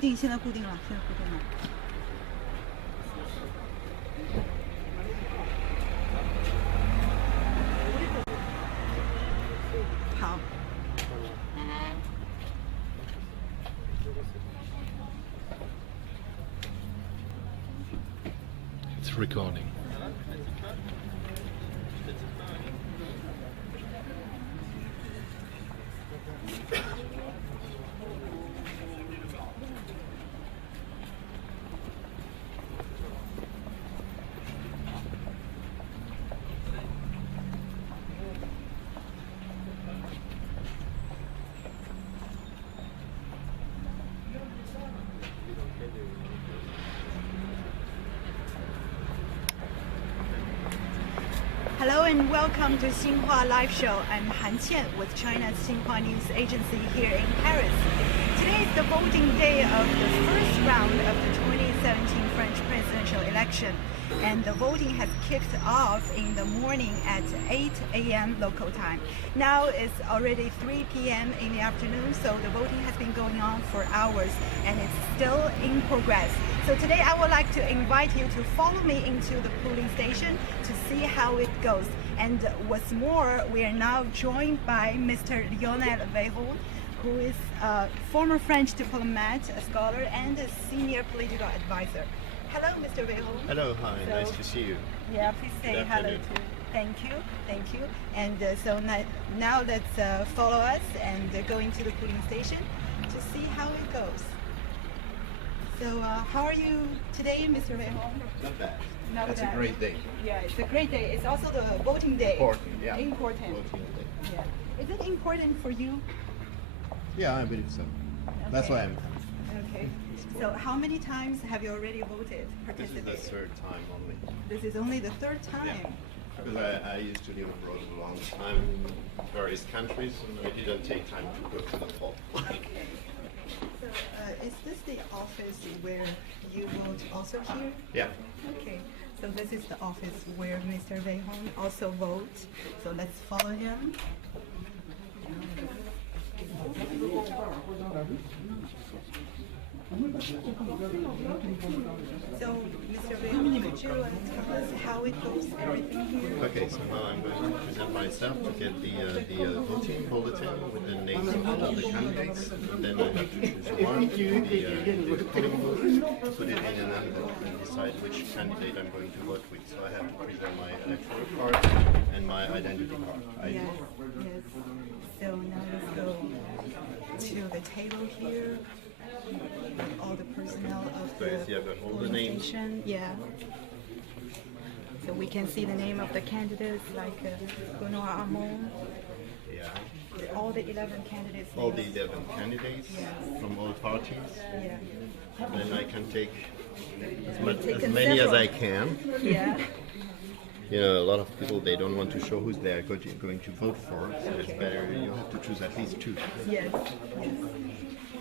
定，现在固定了，现在固定了。好。It's recording. Hello and welcome to Xinhua Live Show. I'm Han Qian with China's Xinhua News Agency here in Paris. Today is the voting day of the first round of the 2017 French presidential election, and the voting has kicked off in the morning at 8 a.m. local time. Now it's already 3 p.m. in the afternoon, so the voting has been going on for hours and it's still in progress. So today I would like to invite you to follow me into the polling station to see how it goes. And what's more, we are now joined by Mr. Lionel Véron, who is a former French diplomat, a scholar, and a senior political advisor. Hello, Mr. Véron. Hello, hi, nice to see you. Yeah, please say hello to. Thank you, thank you. And so now let's follow us and go into the polling station to see how it goes. So how are you today, Mr. Véron? Not bad. Not That's bad. a great day. Yeah, it's a great day. It's also the voting day. Important, yeah. Important. Voting day. Yeah. Is it important for you? Yeah, I believe so. That's Okay. why I'm coming. Okay. So how many times have you already voted, This is participated? the third time only. This is only the third time. Yeah. Because I used to live abroad a long time in various countries, and I didn't take time to go to the poll. Okay. So is this the office where you vote also here? Yeah. Okay. So this is the office where Mr. Véron also votes. So let's follow him. So, Mr. Véron, could you tell us how it goes, everything here? Okay, so now I'm going to present myself to get the voting bulletin with the names of all of the candidates. And then I have to choose one, the polling booth, to put it in an envelope and decide which candidate I'm going to vote with. So I have to present my electoral card and my identity card. Yes, yes. So now let's go to the table here. All the personnel of So you see I've got all the names. station. Yeah. So we can see the name of the candidates like Benoit Hamon, Yeah. all the 11 candidates. All the names. 11 candidates from all parties. Yeah. Then I can take as taken many as several. I can. Yeah. You know, a lot of people, they don't want to show who they are going to vote for, so it's better you have to choose at least two. Yes. Yes.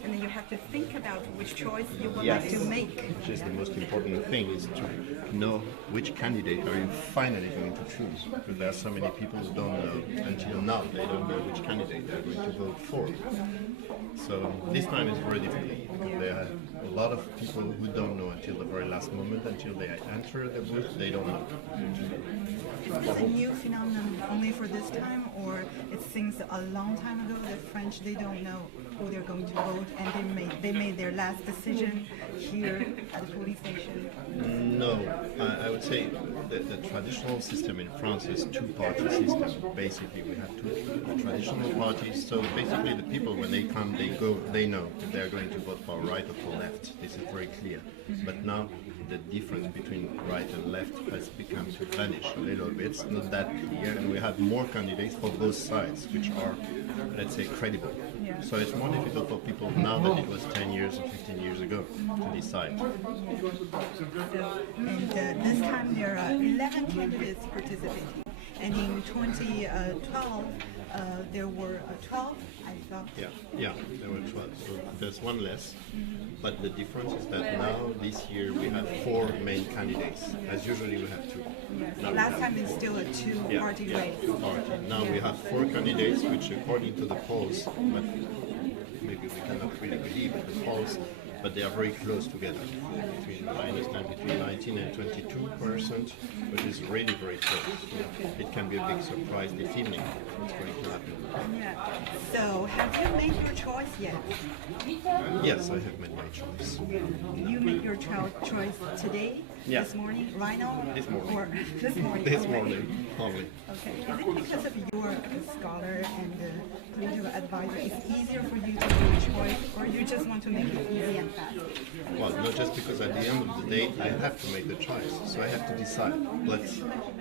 And then you have to think about which choice you would Yes. like to make. Which is the most important thing, is to know which candidate are you finally going to choose. Because there are so many people who don't know, until now, they don't know which candidate they're going to vote for. So this time it's very difficult, because there are a lot of people who don't know until the very last moment, until they enter the booth, they don't know. Is this a new phenomenon only for this time, or it seems a long time ago that French, they don't know who they're going to vote, and they made their last decision here at the polling station? No, I would say the traditional system in France is two-party system. Basically, we have two traditional parties. So basically, the people, when they come, they know if they're going to vote for right or for left. This is very clear. But now the difference between right and left has become to vanish a little bit. It's not that clear, and we have more candidates for both sides, which are, let's say, credible. Yeah. So it's more difficult for people now than it was 10 years or 15 years ago to decide. And this time there are 11 candidates participating. And in 2012, there were 12, I thought. Yeah, there were 12. So there's one less. But the difference is that now, this year, we have 4 main candidates. As usually, we have 2. Now we Last have- time it's still a two-party race. two-party. Now we have 4 candidates, which according to the polls, but maybe we cannot really believe it, the polls but they are very close together. I understand between 19 and 22%, which is really very close. It can be a big surprise this evening what's going to happen. Yeah. So have you made your choice yet? Yes, I have made my choice. You made your choice today? Yeah. This morning? Right now? This morning. Or this morning? This already? morning, only. Okay. Is it because of your scholar and political advisor, it's easier for you to make a choice, or you just want to make it easy and fast? Well, not just because at the end of the day I have to make the choice, so I have to decide.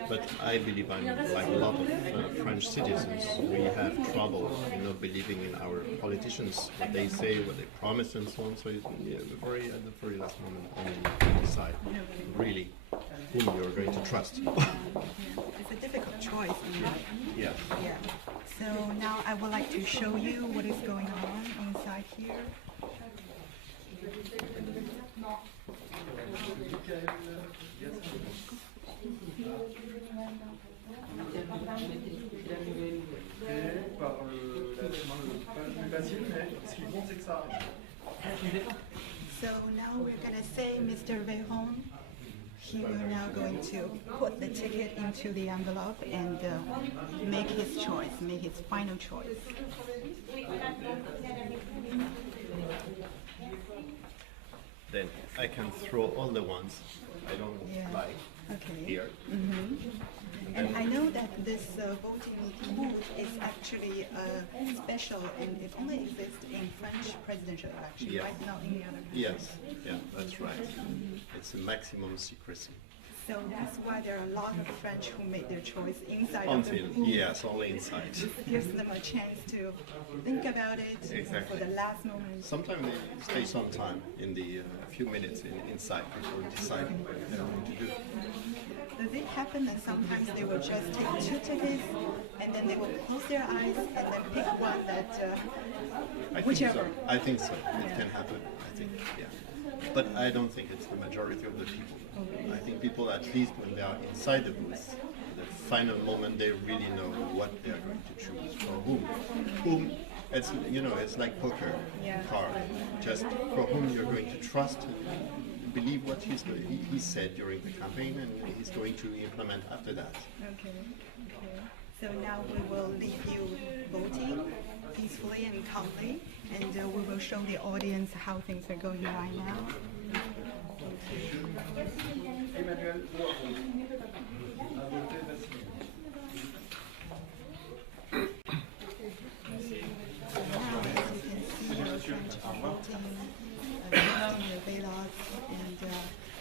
But I believe I'm like a lot of French citizens. We have trouble, believing in our politicians, what they say, what they promise, and so on. So at the very last moment, only you can decide really whom you're going to trust. It's a difficult choice. Yeah. Yeah. So now I would like to show you what is going on inside here. So now we're gonna say Mr. Véron, he will now going to put the ticket into the envelope and make his choice, make his final choice. Then I can throw all the ones I don't like here. And I know that this voting booth is actually special and it only exists in French presidential election, Yeah. right? Not any other. Yes, yeah, that's right. It's a maximum secrecy. So that's why there are a lot of French who made their choice inside of the Until, booth. yes, only inside. This gives them a chance to think about it Exactly. for the last moment. Sometimes they stay some time in the few minutes inside before deciding what they're going to do. Does it happen that sometimes they will just take 2 tickets and then they will close their eyes and then pick one that I think whichever? so. I think so. It can happen. I think, yeah. But I don't think it's the majority of the people. I think people, at least when they are inside the booth, the final moment, they really know what they are going to choose for whom. It's it's like poker card. Just for whom you're going to trust, believe what he said during the campaign, and he's going to implement after that. Okay. So now we will leave you voting peacefully and calmly, and we will show the audience how things are going right now. Emmanuel,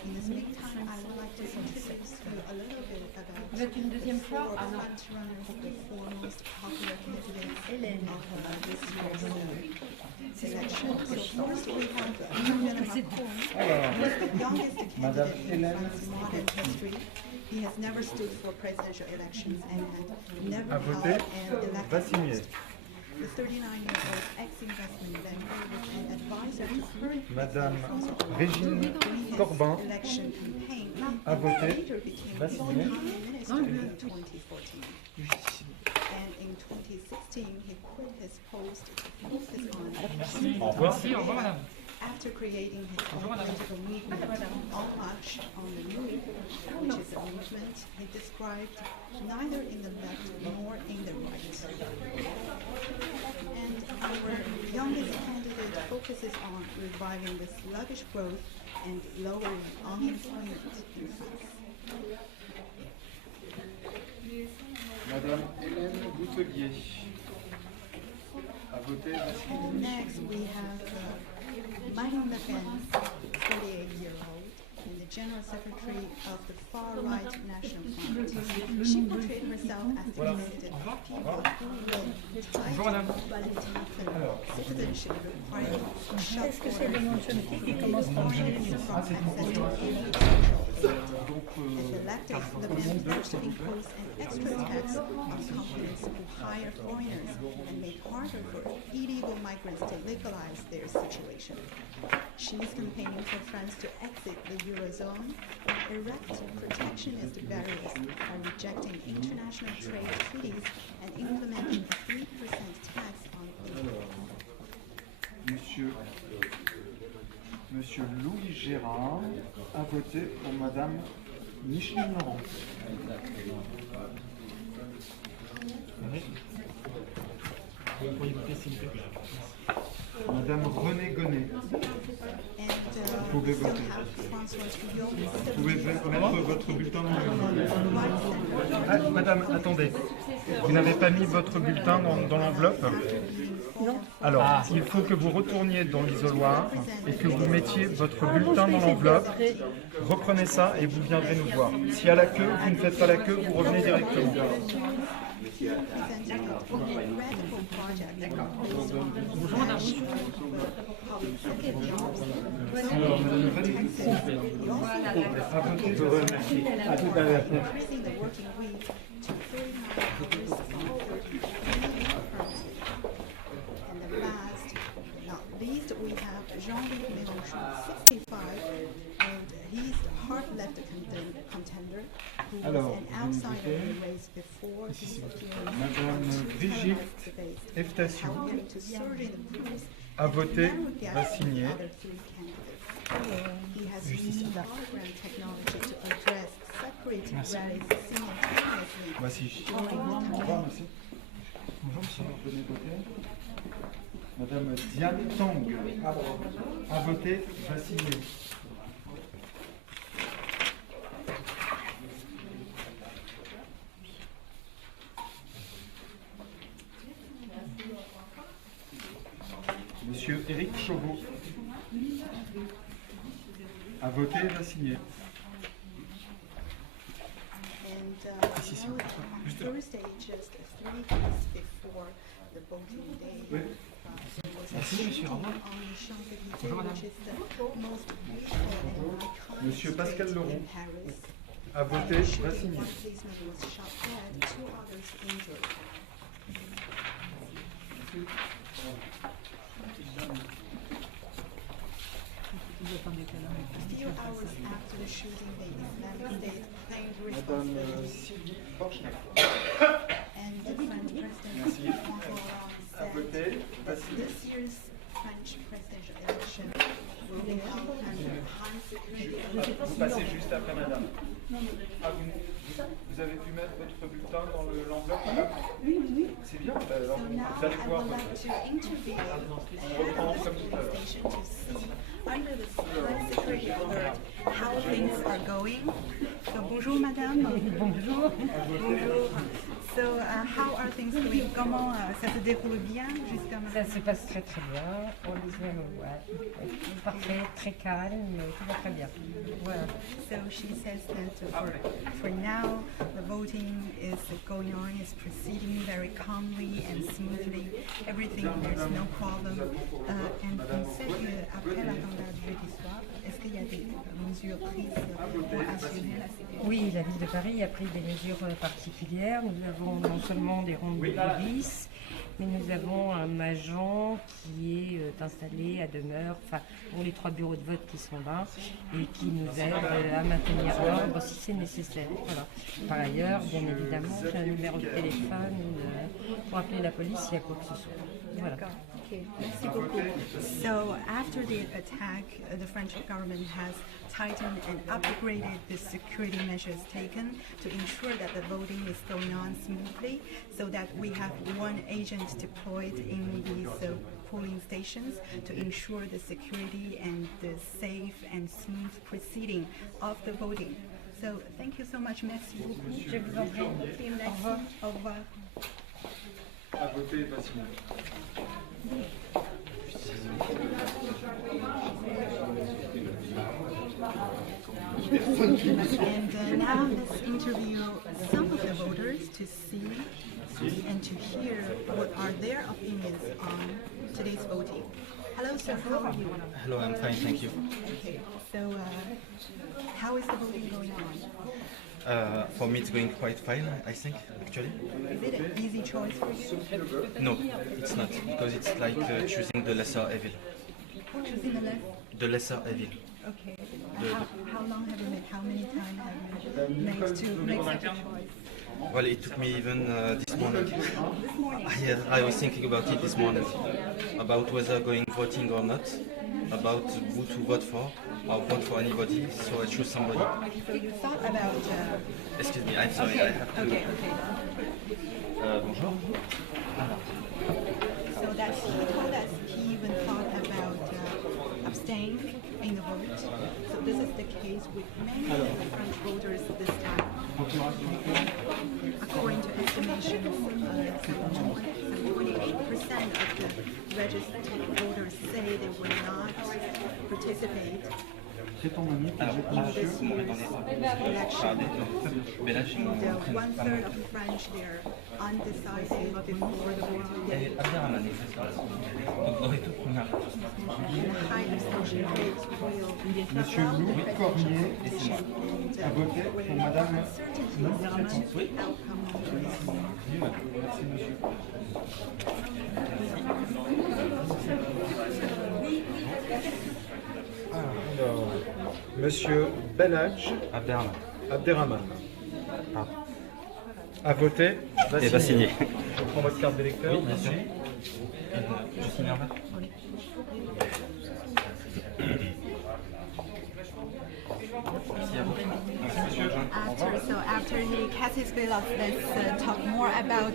In this meantime, I would like to introduce you a little bit about Vous êtes une deuxième fois? the Ah non. front-runners, the four most popular candidates of this year's election. So first we have Emmanuel Macron, who is the youngest candidate in France's modern history. He has never stood for presidential elections and had never held an elected post. The 39-year-old ex-investment banker was an advisor to current Madame President Régine during his Corbin election campaign, a voté. later became the Signé. prime minister in 2014. And in 2016, he quit his post to focus on Merci, au revoir madame. after creating his own political movement, En Marche, on the Move, which is a movement he described neither in the left nor in the right. And our youngest candidate focuses on reviving the sluggish growth and lowering unemployment in France. Madame Hélène Boutelier a voté. Next, we have Marine Le Pen, 38-year-old, and the General Secretary of the far-right National Front. She portrayed herself as the candidate of people who will tighten citizenship requirements, shut borders, from accessing If elected, Le Pen plans to impose an extra tax on companies who hire foreigners and make harder for illegal migrants to legalize their situation. She is campaigning for France to exit the Eurozone, erect protectionist barriers by rejecting international trade treaties and implementing a 3% tax on imports. Monsieur Monsieur Louis Gérard a voté pour Madame Micheline Laurent. Madame Renée Gonnet. And Vous pouvez still voter. have François Trouillot. Vous pouvez mettre votre bulletin dans l'enveloppe. Ah, madame, attendez. Vous n'avez pas mis votre bulletin dans l'enveloppe? Non. Alors, il faut que vous retourniez dans l'isoloir et que vous mettiez votre bulletin dans l'enveloppe. Reprenez ça et vous viendrez nous voir. Si à la queue, vous ne faites pas la queue, vous revenez directement. Alors, madame Valérie a voté pour... À tout à l'heure. Increasing the working week to 39 hours and the last but not least, we have Jean-Luc Mélenchon, 65, and he's the hard left contender who was Alors, an outsider in the race before he became Madame Brigitte Eftassiou However, to surge in the polls a voté, narrow gap va with signer. the other three candidates. He has used the background technology to address separate rallies simultaneously. Voici. Au revoir, monsieur. Bonjour, monsieur. Venez voter. Madame Diane Tang a voté, va signer. Monsieur Éric Chauveau a voté, va signer. And on Thursday, just 3 days before the voting day, Oui. there was a shooting on the Champs-Élysées, which is the most beautiful and iconic Monsieur Pascal street Leroux in Paris. a voté, The va shooting, signer. one policeman was shot dead, 2 others injured. A few hours after the shooting, the Islamic State claimed Madame responsibility, Sylvie Borchner and the French President Merci. François a Hollande voté, said va that signer. this year's French presidential election will be held under high security. Vous passez juste après madame. Ah, vous avez pu mettre votre bulletin dans l'enveloppe, madame? Oui. C'est bien, bah alors So now vous allez I voir. would like to interview the head reprend of the comme tout à l'heure. polling station to see under the high security alert how things are going. So bonjour madame. Bonjour. Bonjour. So how are things going? Comment ça se déroule bien jusqu'à maintenant? Ça se passe très très bien. On est ouais, parfait, très calme, tout va très bien. Voilà. So she says that for now the voting is going on, is proceeding very calmly and smoothly. Everything, there's no problem. And on sait qu'après l'attentat du jeudi soir, est-ce qu'il y a des mesures prises pour assurer la sécurité? Oui, la ville de Paris a pris des mesures particulières. Nous avons non seulement des rondes de police, mais nous avons un agent qui est installé à demeure, enfin pour les 3 bureaux de vote qui sont là, et qui nous aide à maintenir l'ordre si c'est nécessaire. Voilà. Par ailleurs, bien évidemment, j'ai un numéro de téléphone pour appeler la police s'il y a quoi que ce soit. Voilà. Okay, merci beaucoup. So after the attack, the French government has tightened and upgraded the security measures taken to ensure that the voting is going on smoothly, so that we have one agent deployed in these polling stations to ensure the security and the safe and smooth proceeding of the voting. So thank you so much. Merci beaucoup. Je vous en prie. Okay, merci. Au revoir. A voté, va signer. And now let's interview some of the voters to see and to hear what are their opinions on today's voting. Hello, sir. How are you? Hello, I'm fine, thank you. Okay. So, how is the voting going on? For me, it's going quite fine, I think, actually. Is it an easy choice for you? No, it's not, because it's like choosing the lesser evil. Choosing the left. The lesser evil. Okay. How long have you made? How many times have you made to make such a choice? Well, it took me even this morning. This morning. Yeah, I was thinking about it this morning, about whether going voting or not. about who to vote for or vote for anybody, so I choose somebody. You thought about. Excuse me, I'm sorry, I have to... Okay. Bonjour. So that he told us he even thought about abstaining in the vote. So this is the case with many of the French voters this time. According to estimations, 28% of the registered voters say they will not participate in this year's election. And 1/3 of the French, they're undecided before the voting day. The high abstention rate will Monsieur allow the Louis Cormier presidential position a voté pour Madame. uncertainty outcome of the election. Merci monsieur. Alors, Monsieur Belhadj Abderrahman a voté. Et va signer. Je prends votre carte d'électeur. Oui, bien sûr. Je signe en bas. After he cast his ballot, let's talk more about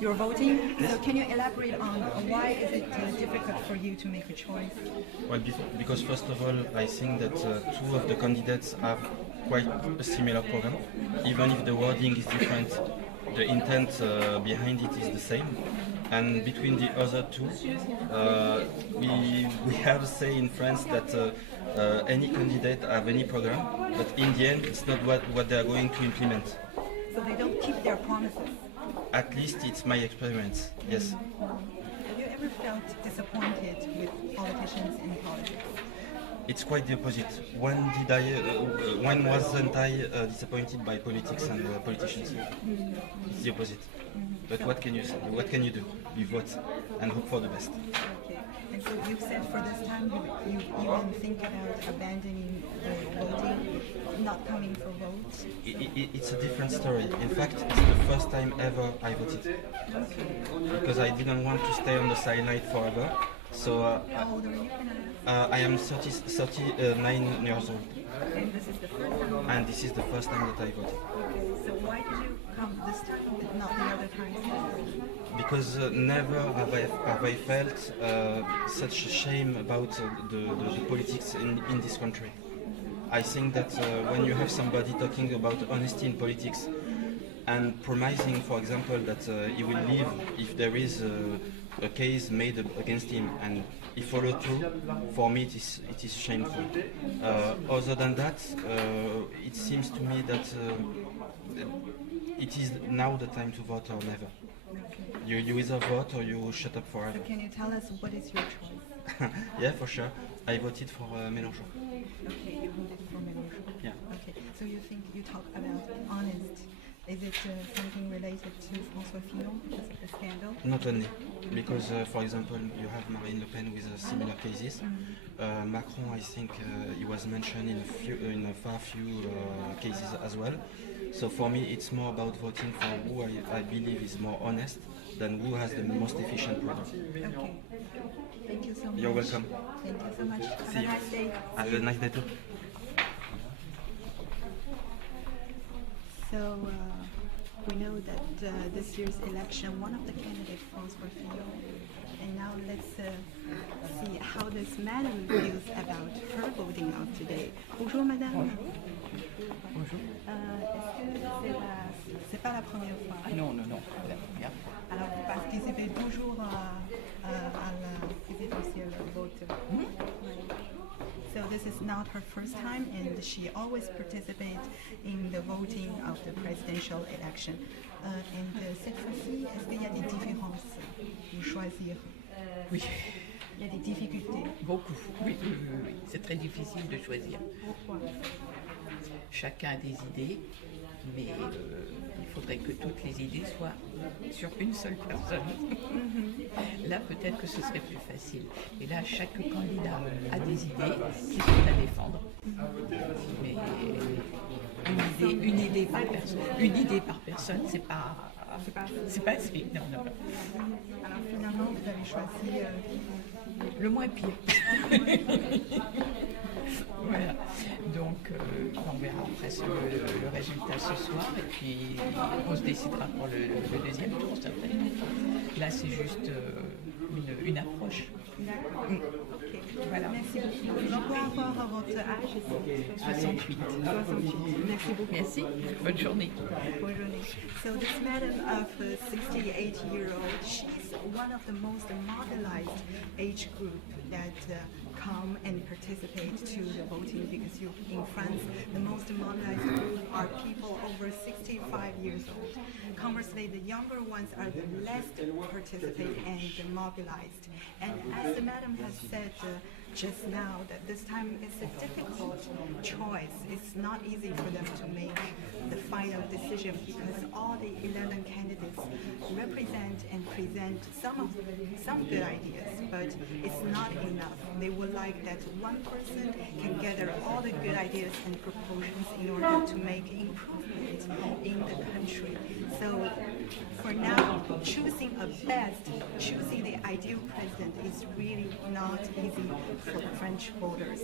your voting. So can you elaborate on why is it difficult for you to make a choice? Well, because first of all, I think that two of the candidates have quite a similar program. Even if the wording is different, the intent behind it is the same. And between the other two, we have a say in France that any candidate have any program, but in the end, it's not what they are going to implement. So they don't keep their promises. At least it's my experience, yes. Have you ever felt disappointed with politicians in politics? It's quite the opposite. When wasn't I disappointed by politics and politicians? It's the opposite. But what can you say? What can you do? You vote and hope for the best. Okay. And so you said for this time you even think about abandoning the voting, not coming for votes. It's a different story. In fact, it's the first time ever I voted. Because I didn't want to stay on the sideline forever. So How old are you? I am 39 years old. And this is the first time. And this is the first time that I voted. Okay. So why did you come this time, but not the other times? Because never have I felt such a shame about the politics in this country. I think that when you have somebody talking about honesty in politics and promising, for example, that he will leave if there is a case made against him and he follow through, for me it is shameful. Other than that, it seems to me that it is now the time to vote or never. You either vote or you shut up forever. So can you tell us what is your choice? Yeah, for sure. I voted for Mélenchon. Okay, you voted for Mélenchon. Yeah. Okay, so you think you talk about honest. Is it something related to François Fillon because of the scandal? Not only, because for example, you have Marine Le Pen with similar cases. Macron, I think he was mentioned in a far few cases as well. So for me, it's more about voting for who I believe is more honest than who has the most efficient product. Okay. Thank you so much. You're welcome. Thank you so much. Have See a you. nice day. Have a nice day too. So we know that this year's election, one of the candidates was for Fillon. And now let's see how this madam feels about her voting out today. Bonjour madame. Bonjour. Est-ce que c'est pas la première fois? Non, c'est la première. Alors vous participez toujours à la présidentielle vote? Oui. So this is not her first time and she always participates in the voting of the presidential election. And cette fois-ci, est-ce qu'il y a des différences pour choisir? Oui, Il y a des difficultés. beaucoup. Oui. C'est très difficile de choisir. Pourquoi? Chacun a des idées, mais il faudrait que toutes les idées soient sur une seule personne. Là, peut-être que ce serait plus facile. Et là, chaque candidat a des idées qui sont à défendre. Mais une idée par personne, c'est pas assez. Non. Alors finalement, vous avez choisi Le moins pire. Voilà. Donc, on verra après le résultat ce soir et puis on se décidera pour le deuxième tour certainement. Là, c'est juste une approche. D'accord. Ok. Voilà. Merci beaucoup. Je peux avoir votre âge ici? 68. 68. Merci beaucoup. Merci. Bonne journée. Bonne journée. So this madam of 68-year-old, she's one of the most marginalized age group that come and participate to the voting, because in France, the most marginalized group are people over 65 years old. Conversely, the younger ones are the less participate and mobilized. And as the madam has said just now, that this time it's a difficult choice. It's not easy for them to make the final decision, because all the 11 candidates represent and present some good ideas, but it's not enough. They would like that one person can gather all the good ideas and proposals in order to make improvement in the country. So for now, choosing the ideal president is really not easy for French voters.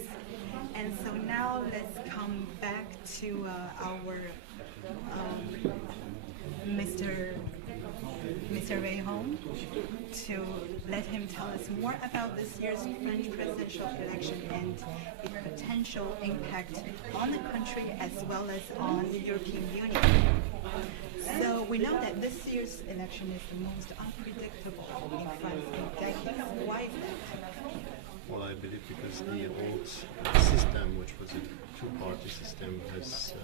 And so now let's come back to our Mr. Rayhon, to let him tell us more about this year's French presidential election and its potential impact on the country as well as on the European Union. So we know that this year's election is the most unpredictable in France in decades. Why is that? Well, I believe because the old system, which was a two-party system, has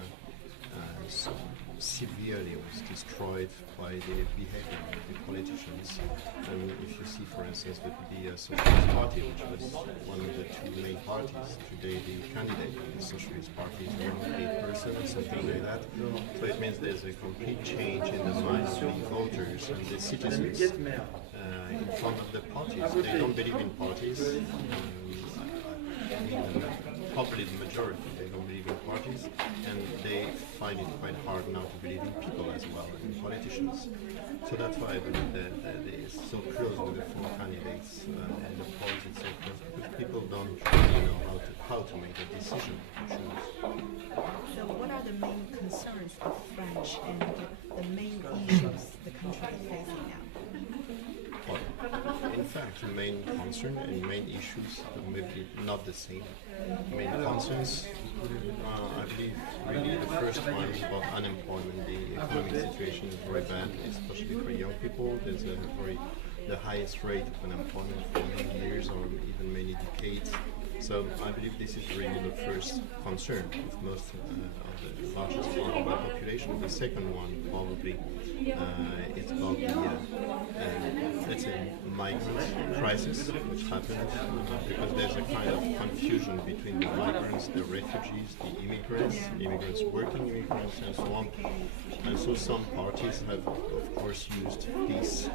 so severely was destroyed by the behavior of the politicians. And if you see, for instance, with the Socialist Party, which was one of the two main parties, today the candidate of the Socialist Party is around 8% or something like that. So it means there's a complete change in the minds of the voters and the citizens in front of the parties. They don't believe in parties. Probably the majority, they don't believe in parties, and they find it quite hard now to believe in people as well, in politicians. So that's why I believe that it's so close with the four candidates, and the polls is so close, because people don't really know how to make a decision to choose. So what are the main concerns of French and the main issues the country is facing now? Well, in fact, the main concern and main issues are maybe not the same. Main concerns, I believe, really the first one is about unemployment. The economic situation is very bad, especially for young people. There's the highest rate of unemployment for many years or even many decades. So I believe this is really the first concern of most of the largest part of the population. The second one probably is about the, let's say, migrant crisis, which happened because there's a kind of confusion between the migrants, the refugees, the immigrants, working immigrants, and so on. And so some parties have, of course, used this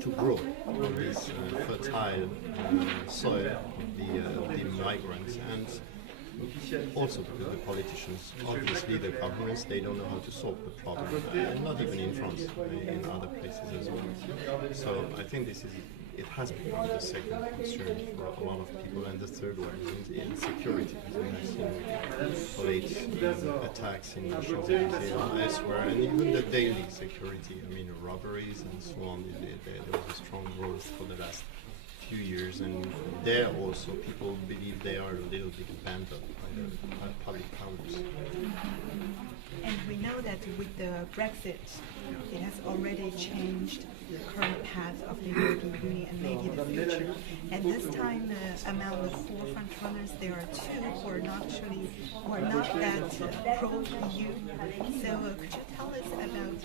to grow on this fertile soil of the migrants, and also because the politicians, obviously the governments, they don't know how to solve the problem, and not even in France, in other places as well. So I think it has become the second concern for a lot of people, and the third one is insecurity. We have seen late attacks in Champs-Élysées and elsewhere, and even the daily security, robberies and so on. There was a strong growth for the last few years, and there also people believe they are a little bit abandoned by the public powers. And we know that with the Brexit, it has already changed the current path of the European Union and maybe the future. And this time, among the four front runners, there are two who are not that pro-EU. So could you tell us about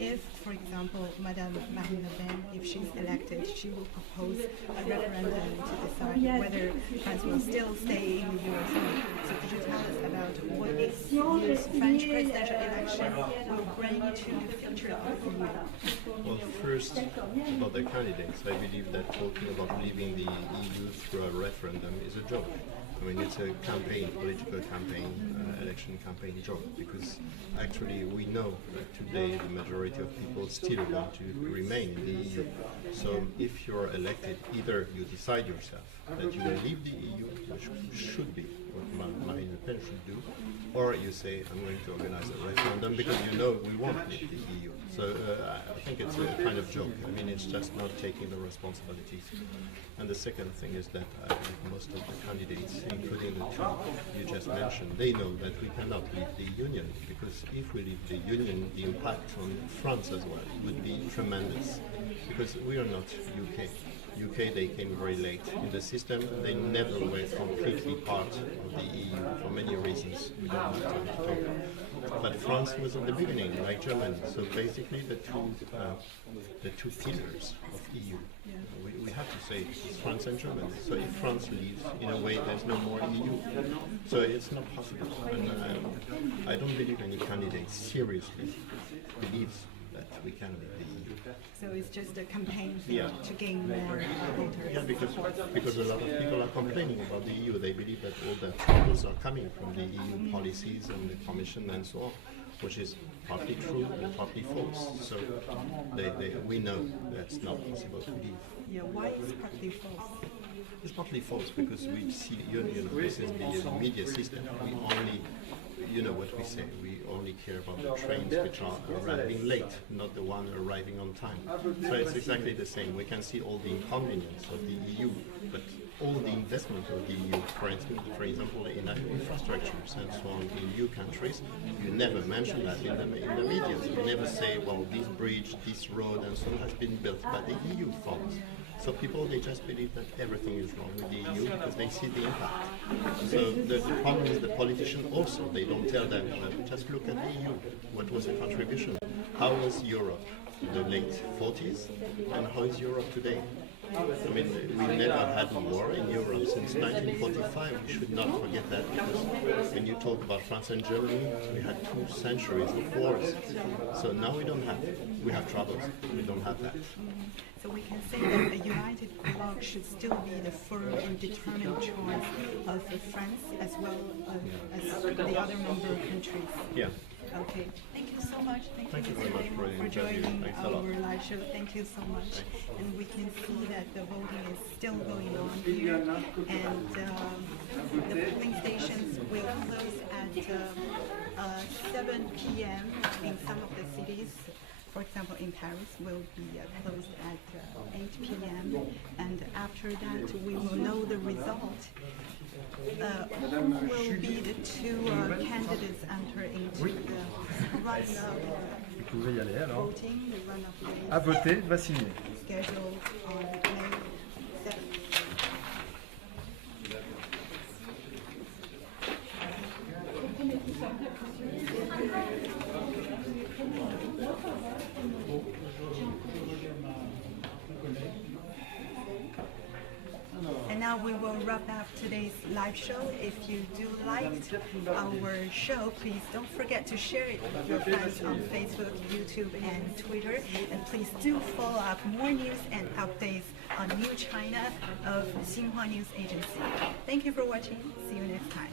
if, for example, Madame Marine Le Pen, if she's elected, she will propose a referendum to decide whether France will still stay in the Eurozone. So could you tell us about what this year's French presidential election will bring to the future of the EU? Well, first, about the candidates, I believe that talking about leaving the EU through a referendum is a joke. I mean, it's a campaign, political campaign, election campaign job, because actually we know that today the majority of people still want to remain in the EU. So if you're elected, either you decide yourself that you will leave the EU, which should be what Marine Le Pen should do, or you say, I'm going to organize a referendum because you know we won't leave the EU. So I think it's a kind of joke. I mean, it's just not taking the responsibilities. And the second thing is that I think most of the candidates, including the two you just mentioned, they know that we cannot leave the Union, because if we leave the Union, the impact on France as well would be tremendous, because we are not UK. UK, they came very late in the system, and they never were completely part of the EU for many reasons. We don't have time to talk. But France was at the beginning, like Germany. So basically, the two pillars of EU. We have to say it's France and Germany. So if France leaves, in a way, there's no more EU. So it's not possible. And I don't believe any candidate seriously believes that we can leave the EU. So it's just a campaign Yeah. to gain more voters. Yeah, because a lot of people are complaining about the EU. They believe that all the troubles are coming from the EU policies and the Commission and so on, which is partly true and partly false. So we know that's not possible to leave. Yeah, why is partly false? It's partly false because we see, this is the media system. We only, what we say, we only care about the trains which are arriving late, not the one arriving on time. So it's exactly the same. We can see all the inconvenience of the EU, but all the investment of the EU, for example, in infrastructures and so on in EU countries, you never mention that in the media. You never say, well, this bridge, this road and so on has been built by the EU funds. So people, they just believe that everything is wrong with the EU because they see the impact. So the problem is the politicians also, they don't tell them, well, just look at the EU. What was the contribution? How was Europe in the late 40s? And how is Europe today? I mean, we never had a war in Europe since 1945. We should not forget that, because when you talk about France and Germany, we had 2 centuries of wars. So now we don't have. We have troubles. We don't have that. So we can say that a united bloc should still be the firm and determined choice of France as well as the other member countries. Yeah. Okay, thank you so much. Thank you very much for the for interview. joining Thanks a our lot. live show. Thank you so much. And we can see that the voting is still going on here, and the polling stations will close at 7 p.m. in some of the cities. For example, in Paris, will be closed at 8 p.m. And after that, we will know the result. Who will be the 2 candidates enter into the run-up Vous pouvez y aller alors. voting, the run-up À voter, va signer. scheduled on May 7th. And now we will wrap up today's live show. If you do like our show, please don't forget to share it with your friends on Facebook, YouTube, and Twitter. And please do follow up more news and updates on New China of Xinhua News Agency. Thank you for watching. See you next time.